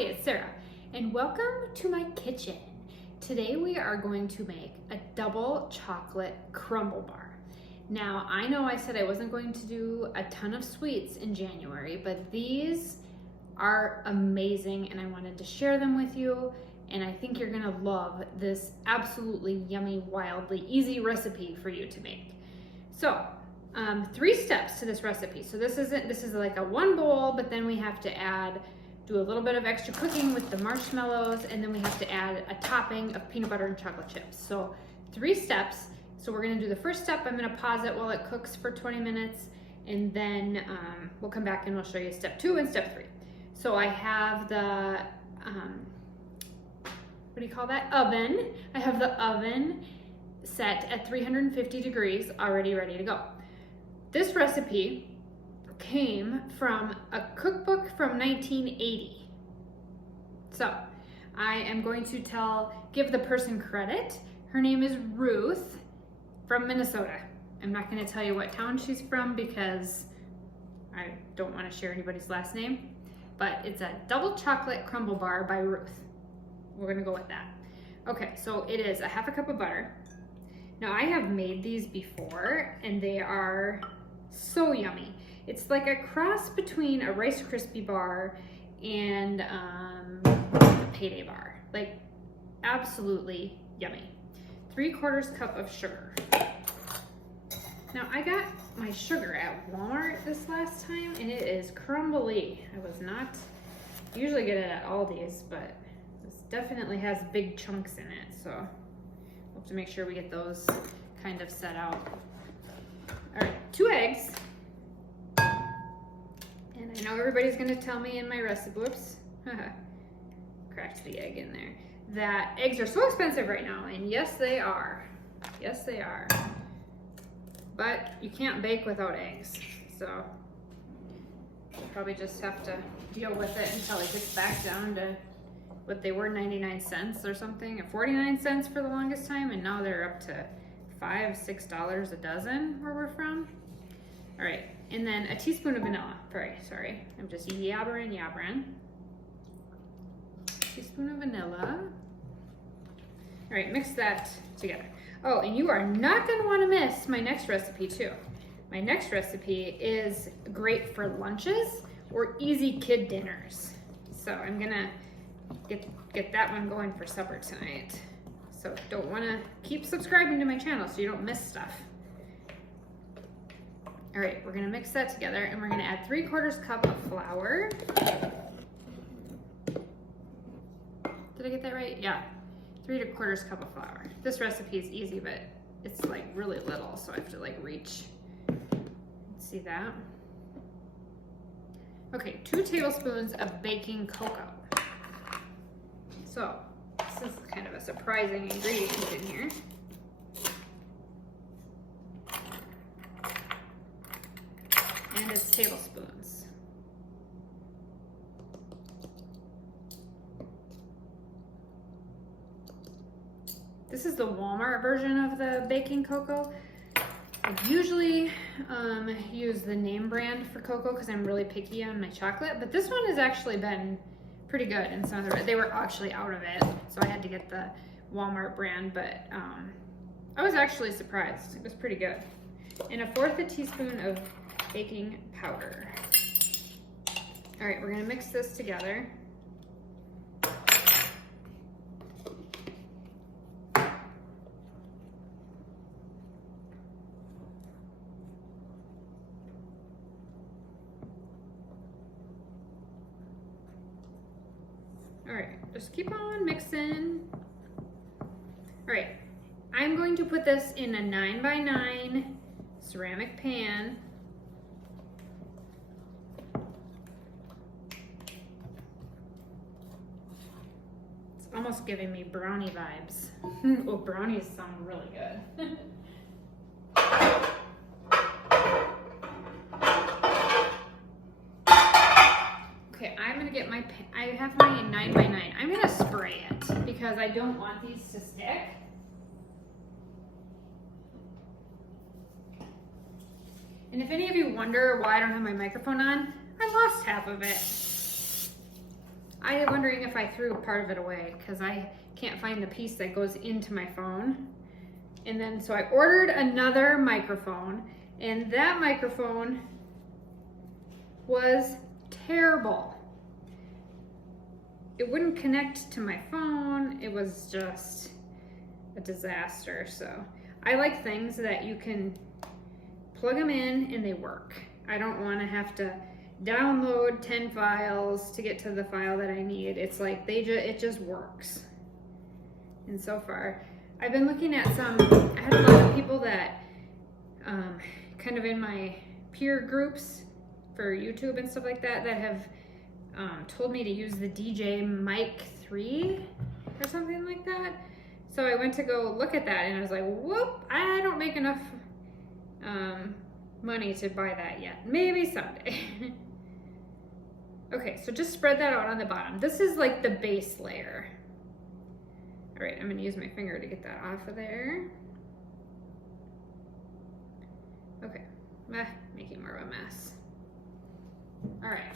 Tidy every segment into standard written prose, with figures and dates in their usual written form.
Hi, it's Sarah, and welcome to my kitchen. Today we are going to make a double chocolate crumble bar. Now, I know I said I wasn't going to do a ton of sweets in January, but these are amazing and I wanted to share them with you, and I think you're gonna love this absolutely yummy, wildly easy recipe for you to make. So, 3 steps to this recipe. So this is like a 1 bowl, but then we have to do a little bit of extra cooking with the marshmallows, and then we have to add a topping of peanut butter and chocolate chips. So 3 steps. So we're gonna do the first step. I'm gonna pause it while it cooks for 20 minutes, and then we'll come back and we'll show you step 2 and step 3. So I have the, what do you call that? Oven. I have the oven set at 350 degrees, already ready to go. This recipe came from a cookbook from 1980. So I am going to give the person credit. Her name is Ruth from Minnesota. I'm not going to tell you what town she's from because I don't want to share anybody's last name, but it's a double chocolate crumble bar by Ruth. We're going to go with that. Okay, so it is a 1/2 cup of butter. Now I have made these before and they are so yummy. It's like a cross between a Rice Krispie bar and a payday bar. Like, absolutely yummy. 3/4 cup of sugar. Now I got my sugar at Walmart this last time and it is crumbly. I usually get it at Aldi's, but this definitely has big chunks in it, so we'll have to make sure we get those kind of set out. All right, 2 eggs. And I know everybody's gonna tell me in my recipe, whoops, cracked the egg in there, that eggs are so expensive right now, and yes they are. Yes they are. But you can't bake without eggs, so you'll probably just have to deal with it until it gets back down to what they were, 99 cents or something, or 49 cents for the longest time, and now they're up to $5, $6 a dozen where we're from. All right, and then a teaspoon of vanilla. Sorry, I'm just yabbering. Teaspoon of vanilla. All right, mix that together. Oh, and you are not gonna wanna miss my next recipe too. My next recipe is great for lunches or easy kid dinners. So I'm gonna get that one going for supper tonight. So don't wanna keep subscribing to my channel so you don't miss stuff. All right, we're gonna mix that together and we're gonna add 3/4 cup of flour. Did I get that right? Yeah, 3/4 cup of flour. This recipe is easy, but it's like really little, so I have to like reach. See that? Okay, 2 tablespoons of baking cocoa. So this is kind of a surprising ingredient in here. And it's tablespoons. This is the Walmart version of the baking cocoa. I usually use the name brand for cocoa because I'm really picky on my chocolate, but this one has actually been pretty good, and they were actually out of it, so I had to get the Walmart brand, but I was actually surprised. It was pretty good. And 1/4 teaspoon of baking powder. All right, we're gonna mix this together. All right, just keep on mixing. All right, I'm going to put this in a 9x9 ceramic pan. It's almost giving me brownie vibes. Well, brownies sound really good. Okay, I'm gonna get I have my 9x9. I'm gonna spray it because I don't want these to stick. And if any of you wonder why I don't have my microphone on, I lost half of it. I'm wondering if I threw part of it away because I can't find the piece that goes into my phone. And then, so I ordered another microphone, and that microphone was terrible. It wouldn't connect to my phone. It was just a disaster. So I like things that you can plug them in and they work. I don't want to have to download 10 files to get to the file that I need. It's like it just works. And so far, I've been looking at some, I had a lot of people that kind of in my peer groups for YouTube and stuff like that have told me to use the DJ Mic 3 or something like that. So I went to go look at that and I was like, whoop, I don't make enough money to buy that yet. Maybe someday. Okay, so just spread that out on the bottom. This is like the base layer. All right, I'm gonna use my finger to get that off of there. Okay, making more of a mess. All right,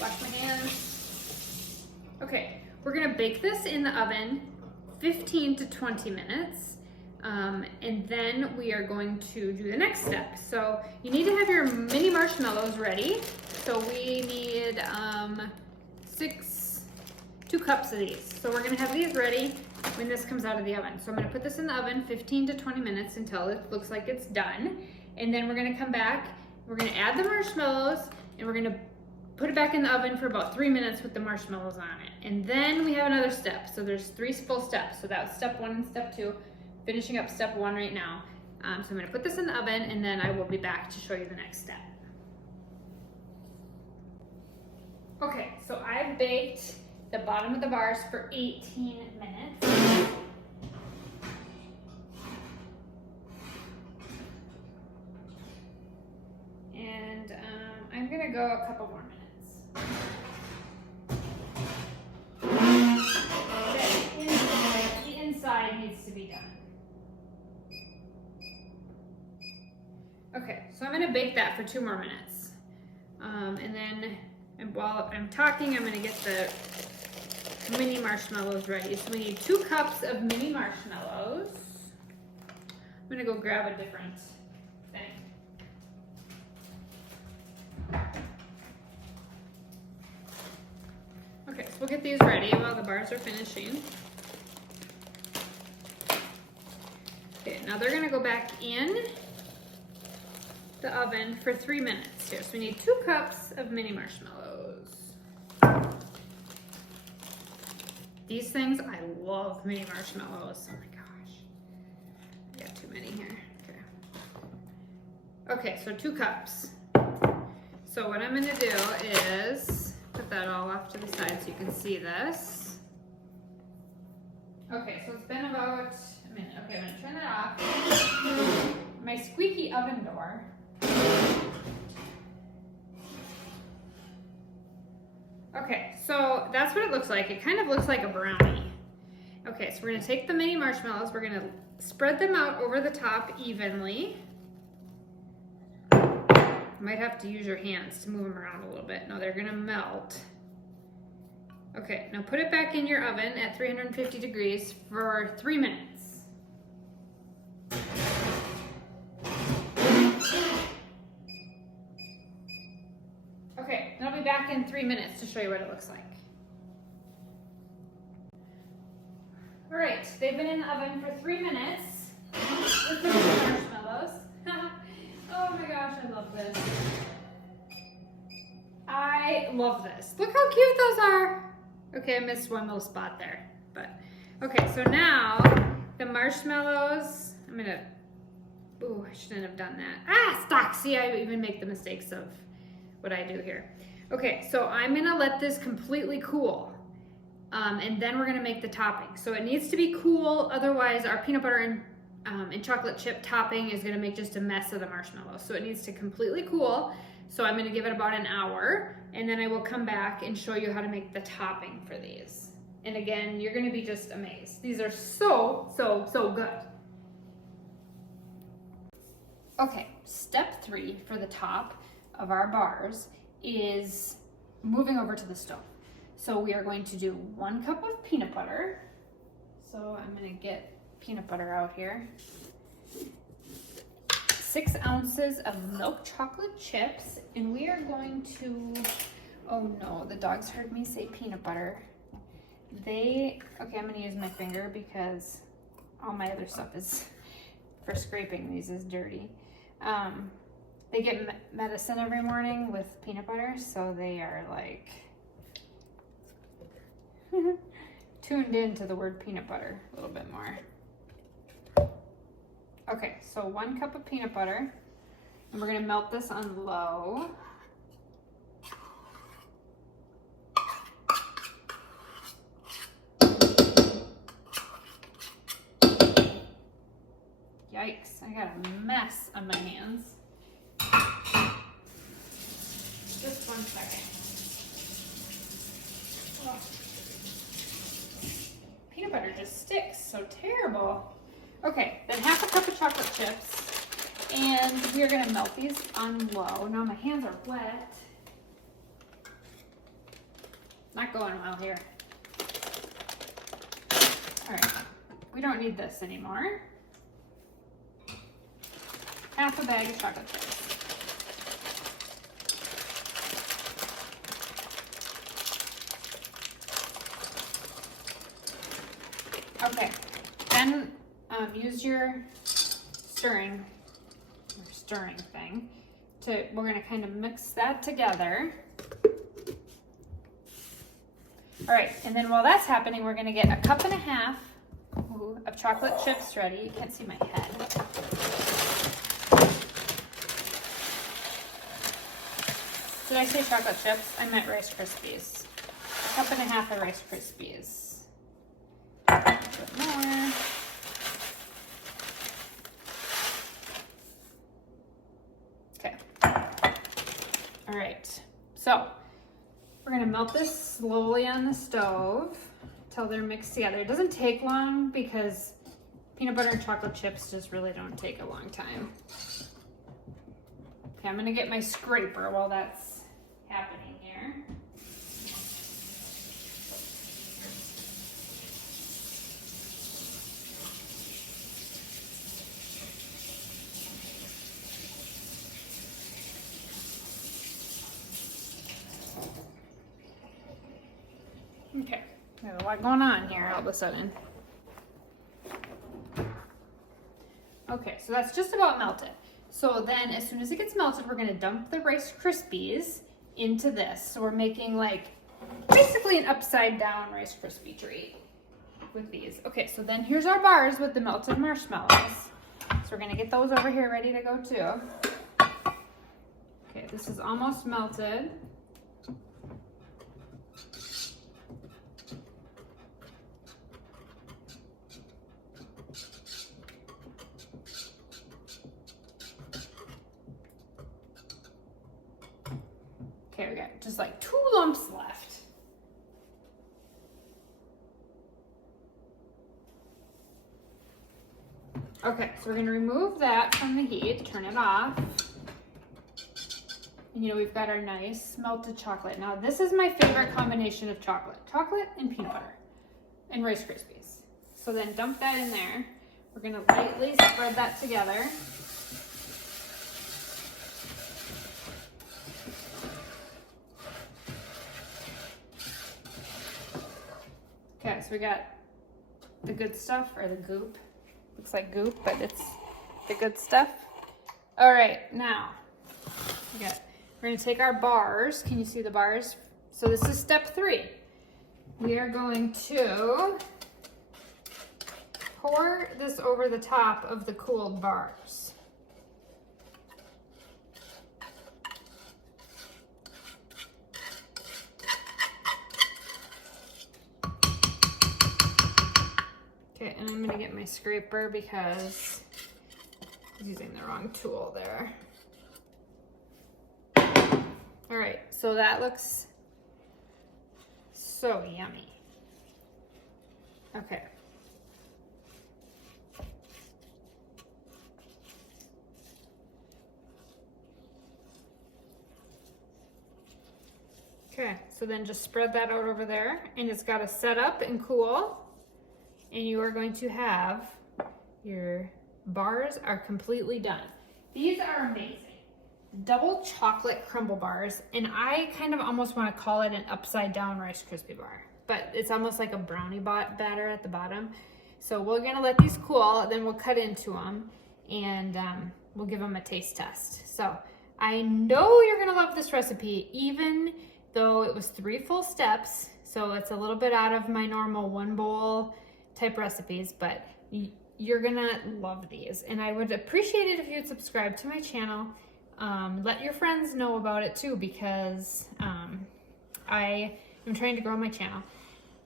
wash my hands. Okay, we're gonna bake this in the oven 15 to 20 minutes. And then we are going to do the next step. So you need to have your mini marshmallows ready. So we need 2 cups of these. So we're gonna have these ready when this comes out of the oven. So I'm gonna put this in the oven 15 to 20 minutes until it looks like it's done. And then we're gonna come back, we're gonna add the marshmallows, and we're gonna put it back in the oven for about 3 minutes with the marshmallows on it. And then we have another step. So there's 3 full steps. So that was step 1 and step 2. Finishing up step 1 right now. So I'm gonna put this in the oven and then I will be back to show you the next step. Okay, so I've baked the bottom of the bars for 18 minutes. And I'm gonna go a couple more minutes. The inside needs to be done. Okay, so I'm gonna bake that for 2 more minutes. And then while I'm talking, I'm gonna get the mini marshmallows ready. So we need 2 cups of mini marshmallows. I'm gonna go grab a different thing. Okay, so we'll get these ready while the bars are finishing. Okay, now they're gonna go back in the oven for 3 minutes here. So we need 2 cups of mini marshmallows. These things, I love mini marshmallows. Oh my gosh. I got too many here. Okay, so 2 cups. So what I'm gonna do is put that all off to the side so you can see this. Okay, so it's been about a minute. Okay, I'm gonna turn that off. My squeaky oven door. Okay, so that's what it looks like. It kind of looks like a brownie. Okay, so we're gonna take the mini marshmallows, we're gonna spread them out over the top evenly. You might have to use your hands to move them around a little bit. No, they're gonna melt. Okay, now put it back in your oven at 350 degrees for 3 minutes. Okay, then I'll be back in 3 minutes to show you what it looks like. All right, they've been in the oven for 3 minutes with the marshmallows. Oh my gosh, I love this. I love this. Look how cute those are. Okay, I missed one little spot there, but okay, so now the marshmallows, I'm gonna, ooh, I shouldn't have done that. Ah, stuck. See, I even make the mistakes of what I do here. Okay, so I'm gonna let this completely cool. And then we're gonna make the topping. So it needs to be cool, otherwise our peanut butter and chocolate chip topping is gonna make just a mess of the marshmallows. So it needs to completely cool. So I'm gonna give it about an hour, and then I will come back and show you how to make the topping for these. And again, you're gonna be just amazed. These are so, so, so good. Okay, step 3 for the top of our bars is moving over to the stove. So we are going to do 1 cup of peanut butter. So I'm gonna get peanut butter out here. 6 ounces of milk chocolate chips, and we are going to, oh no, the dogs heard me say peanut butter. Okay, I'm gonna use my finger because all my other stuff is, for scraping these, is dirty. They get medicine every morning with peanut butter, so they are like tuned into the word peanut butter a little bit more. Okay, so 1 cup of peanut butter, and we're gonna melt this on low. Yikes, I got a mess on my hands. Just 1 second. Oh. Peanut butter just sticks, so terrible. Okay, then 1/2 cup of chocolate chips, and we are gonna melt these on low. Now my hands are wet. Not going well here. All right, we don't need this anymore. 1/2 bag of chocolate chips. Okay, then use your stirring thing we're gonna kind of mix that together. All right, and then while that's happening, we're gonna get 1.5 cups of chocolate chips ready. You can't see my head. Did I say chocolate chips? I meant Rice Krispies. 1.5 cups of Rice Krispies. A bit more. Okay. All right. So we're gonna melt this slowly on the stove till they're mixed together. It doesn't take long because peanut butter and chocolate chips just really don't take a long time. Okay, I'm gonna get my scraper while that's happening here. Okay, we have a lot going on here all of a sudden. Okay, so that's just about melted. So then as soon as it gets melted, we're gonna dump the Rice Krispies into this. So we're making like basically an upside down Rice Krispie treat with these. Okay, so then here's our bars with the melted marshmallows. So we're gonna get those over here ready to go too. Okay, this is almost melted. Okay, we got just like 2 lumps left. Okay, so we're gonna remove that from the heat, turn it off. And you know, we've got our nice melted chocolate. Now this is my favorite combination of chocolate. Chocolate and peanut butter and Rice Krispies. So then dump that in there. We're gonna lightly spread that together. Okay, so we got the good stuff, or the goop. Looks like goop, but it's the good stuff. All right, now we're gonna take our bars. Can you see the bars? So this is step 3. We are going to pour this over the top of the cooled bars. Okay, and I'm gonna get my scraper because I was using the wrong tool there. All right, so that looks so yummy. Okay. Okay, so then just spread that out over there, and it's got to set up and cool, and you are going to have your bars are completely done. These are amazing. Double chocolate crumble bars, and I kind of almost want to call it an upside down Rice Krispie bar, but it's almost like a brownie batter at the bottom. So we're gonna let these cool, then we'll cut into them, and we'll give them a taste test. So I know you're gonna love this recipe, even though it was 3 full steps, so it's a little bit out of my normal 1 bowl type recipes, but you're gonna love these. And I would appreciate it if you'd subscribe to my channel. Let your friends know about it too, because I am trying to grow my channel.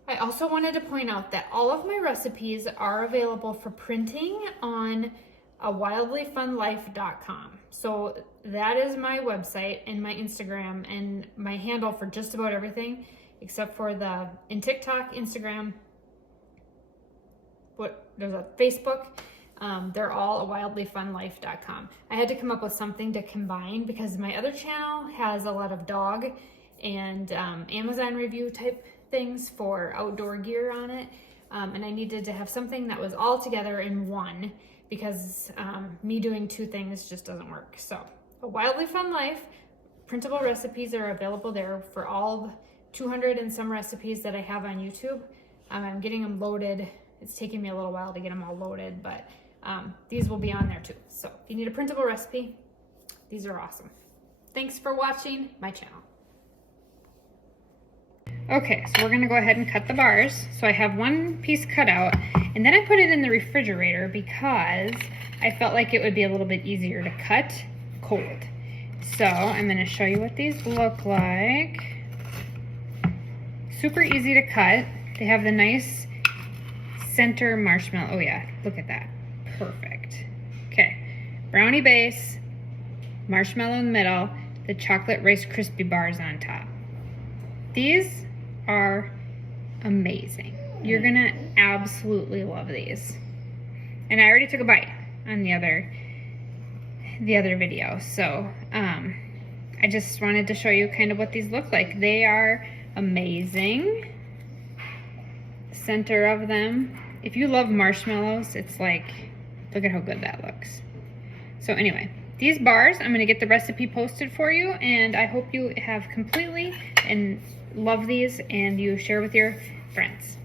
I also wanted to point out that all of my recipes are available for printing on wildlyfunlife.com. So that is my website and my Instagram and my handle for just about everything, except for in TikTok, Instagram, there's a Facebook. They're all wildlyfunlife.com. I had to come up with something to combine because my other channel has a lot of dog and Amazon review type things for outdoor gear on it. And I needed to have something that was all together in one, because me doing 2 things just doesn't work. So a Wildly Fun Life, printable recipes are available there for all 200 and some recipes that I have on YouTube. I'm getting them loaded. It's taking me a little while to get them all loaded, but these will be on there too. So if you need a printable recipe, these are awesome. Thanks for watching my channel. Okay, so we're gonna go ahead and cut the bars. So I have 1 piece cut out, and then I put it in the refrigerator because I felt like it would be a little bit easier to cut cold. So I'm gonna show you what these look like. Super easy to cut. They have the nice center marshmallow. Oh yeah, look at that. Perfect. Okay, brownie base, marshmallow in the middle, the chocolate Rice Krispie bars on top. These are amazing. You're gonna absolutely love these. And I already took a bite on the other video, so I just wanted to show you kind of what these look like. They are amazing. Center of them. If you love marshmallows, it's like, look at how good that looks. So anyway, these bars, I'm gonna get the recipe posted for you, and I hope you have completely and love these and you share with your friends.